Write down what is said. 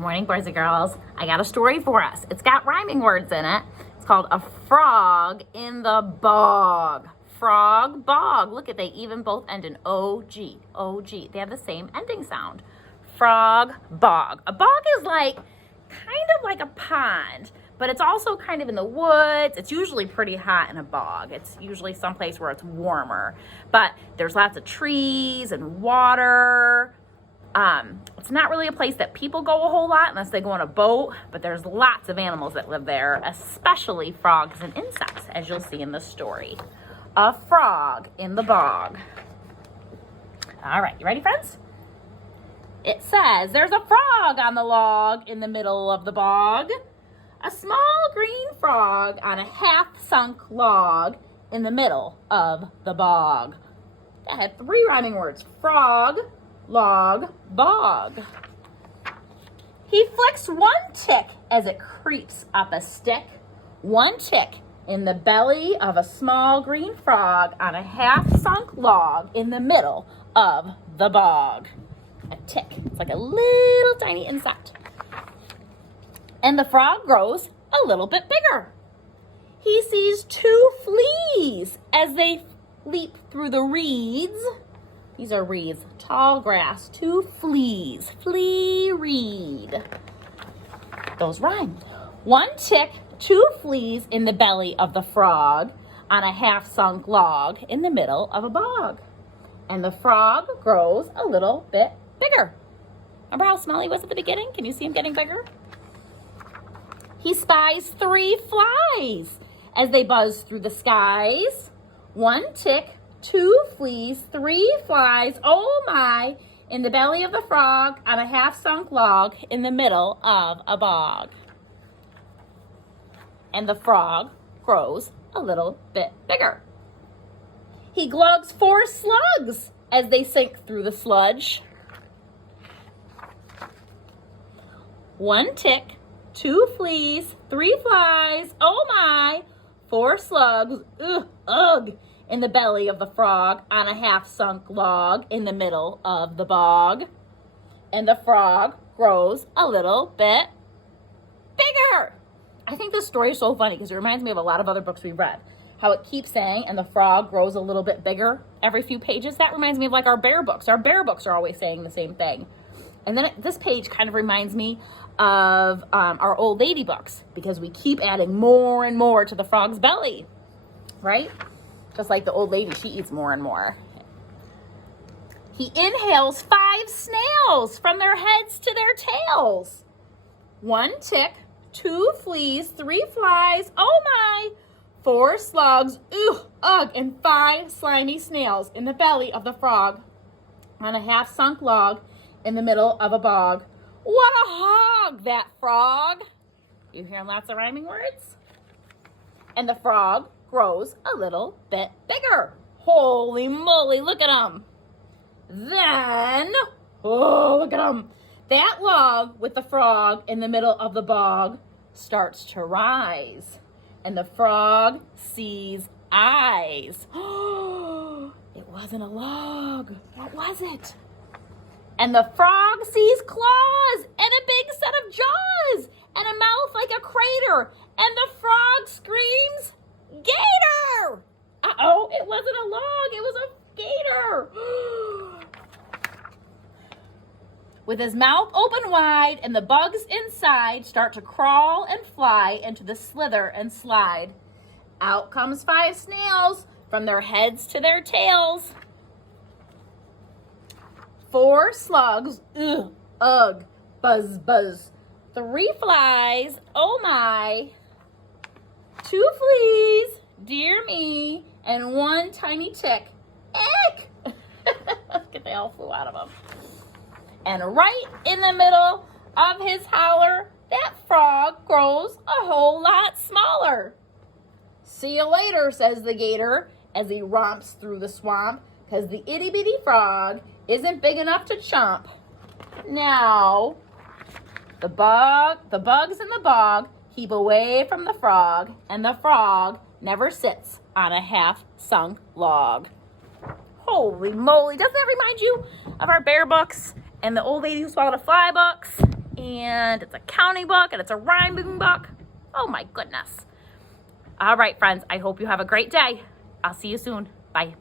Morning, boys and girls. I got a story for us. It's got rhyming words in it. It's called A Frog in the Bog. Frog, bog. Look at, they even both end in O-G. O-G. They have the same ending sound. Frog, bog. A bog is kind of like a pond, but it's also kind of in the woods. It's usually pretty hot in a bog. It's usually someplace where it's warmer, but there's lots of trees and water. It's not really a place that people go a whole lot unless they go on a boat, but there's lots of animals that live there, especially frogs and insects, as you'll see in this story. A frog in the bog. All right, you ready, friends? It says, there's a frog on the log in the middle of the bog. A small green frog on a half-sunk log in the middle of the bog. That had three rhyming words. Frog, log, bog. He flicks one tick as it creeps up a stick. One tick in the belly of a small green frog on a half-sunk log in the middle of the bog. A tick. It's like a little tiny insect. And the frog grows a little bit bigger. He sees two fleas as they leap through the reeds. These are reeds, tall grass, two fleas, flea reed. Those rhyme. One tick, two fleas in the belly of the frog on a half-sunk log in the middle of a bog. And the frog grows a little bit bigger. Remember how small he was at the beginning? Can you see him getting bigger? He spies three flies as they buzz through the skies. One tick, two fleas, three flies, oh my, in the belly of the frog on a half-sunk log in the middle of a bog. And the frog grows a little bit bigger. He glugs four slugs as they sink through the sludge. One tick, two fleas, three flies, oh my, four slugs, ugh, in the belly of the frog on a half-sunk log in the middle of the bog. And the frog grows a little bit bigger. I think this story is so funny because it reminds me of a lot of other books we read. How it keeps saying, and the frog grows a little bit bigger every few pages. That reminds me of our bear books. Our bear books are always saying the same thing. And then this page kind of reminds me of our old lady books because we keep adding more and more to the frog's belly, right? Just like the old lady, she eats more and more. He inhales 5 snails from their heads to their tails. One tick, 2 fleas, 3 flies, oh my, 4 slugs, ugh, and 5 slimy snails in the belly of the frog on a half-sunk log in the middle of a bog. What a hog, that frog. You hearing lots of rhyming words? And the frog grows a little bit bigger. Holy moly, look at him. Then, oh, look at him. That log with the frog in the middle of the bog starts to rise. And the frog sees eyes. Oh, it wasn't a log. What was it? And the frog sees claws and a big set of jaws and a mouth like a crater. And the frog screams, gator! Uh-oh, it wasn't a log, it was a gator. With his mouth open wide and the bugs inside start to crawl and fly into the slither and slide. Out comes 5 snails from their heads to their tails. 4 slugs, ugh, buzz, buzz. 3 flies, oh my. 2 fleas, dear me, and 1 tiny tick, ick. Look at, they all flew out of him. And right in the middle of his howler, that frog grows a whole lot smaller. See you later, says the gator as he romps through the swamp, because the itty-bitty frog isn't big enough to chomp. Now, the bugs in the bog keep away from the frog, and the frog never sits on a half-sunk log. Holy moly, doesn't that remind you of our bear books and the old lady who swallowed a fly books and it's a counting book, and it's a rhyming book. Oh my goodness. All right, friends, I hope you have a great day. I'll see you soon. Bye.